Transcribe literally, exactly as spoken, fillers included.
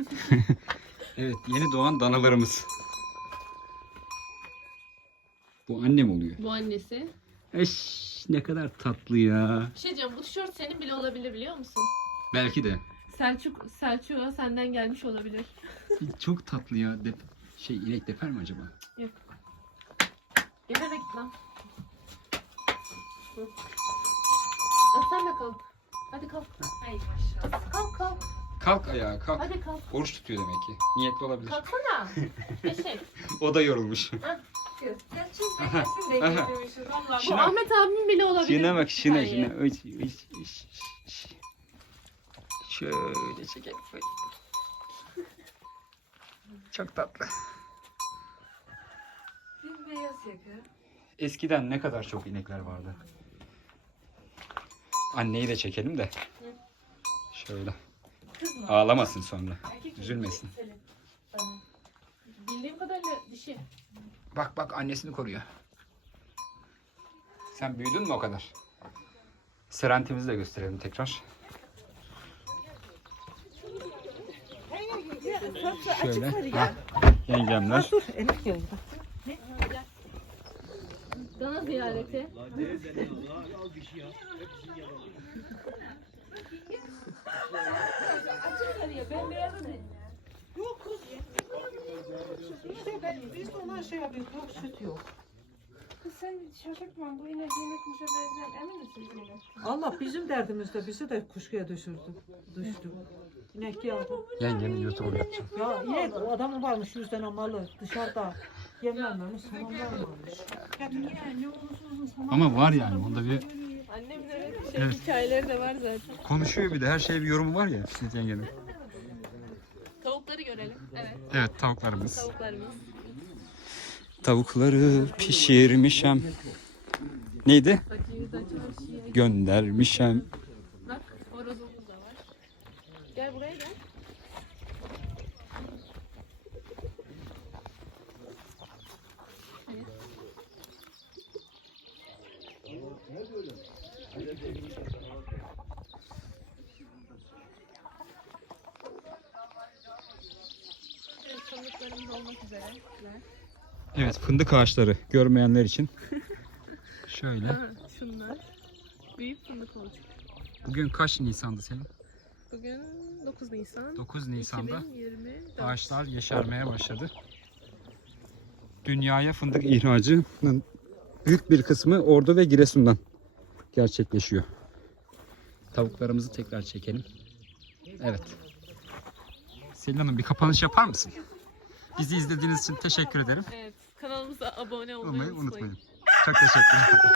Evet, yeni doğan danalarımız. Bu annem oluyor. Bu annesi. Eş, ne kadar tatlı ya. Bir şey diyeceğim, bu tişört senin bile olabilir biliyor musun? Belki de. Selçuk, Selçuk'a senden gelmiş olabilir. Çok tatlı ya. Dep şey inek deper mi acaba? Yok. Eve de git lan. Hı. Aa, sen de kalk. Hadi kalk. Ay maşallah. Kalk kalk. Kalk ayağa kalk. Hadi kalk. Oruç tutuyor demek ki. Niyetli olabilir. Kalksana. Eşek. O da yorulmuş. Sen çok beğensin de Aha. getirmişiz. Valla. Bu Şuna- Ahmet abimin bile olabilir. Şuna bak şuna Hayır. şuna. Uç, uç, uç, uç. Şöyle çekelim. Çok tatlı. Bir beyaz yaka. Eskiden ne kadar çok inekler vardı. Anneyi de çekelim de. Şöyle. Kız mı? Ağlamasın sonra. Erkek mi? Üzülmesin. Selin. Tamam. Bildiğim kadarıyla dişi. Bak bak annesini koruyor. Sen büyüdün mü o kadar? Serentimizi de gösterelim tekrar. Şöyle. Ha, yengemler. Elif geldi. Dana ziyareti. İşte ben biz de ona şey yapıyoruz. Yok süt yok. Kız sen şaşırtma. Bu inek yemekmişe benzer. Emin misin yine? Allah bizim derdimizde bizi de kuşkuya düşürdü. Düştü. İnek geldi. Yengemin YouTube'u yapacağım. Ya inek o adamın varmış yüz tane malı dışarıda. Yemlenmemiş, samanlanmamış. Ama var yani onda bir Annemin öyle şey Evet. hikayeleri de var zaten. konuşuyor bir de her şeye bir yorumu var ya Sünnet yengemin. Tavukları görelim. Evet. Evet tavuklarımız. Tavuklarımız. Tavukları pişirmişem. Neydi? Fakiri de çarşıya. Göndermişem. Bak horozumuz da var. Gel buraya gel. Evet, fındıklarımız olmak üzere. Evet fındık ağaçları görmeyenler için. Şöyle. Aha, şunlar. Büyük fındık olacak. Bugün kaç Nisan'dı senin? Bugün dokuz Nisan. dokuz Nisan'da iki bin yirmi dört. ağaçlar yeşermeye başladı. Dünyaya fındık ihracının büyük bir kısmı Ordu ve Giresun'dan gerçekleşiyor. Tavuklarımızı tekrar çekelim. Evet. Selin Hanım bir kapanış yapar mısın? Bizi izlediğiniz için teşekkür ederim. Evet, kanalımıza abone olmayı Olmayı unutmayın. unutmayın. Çok teşekkür ederim.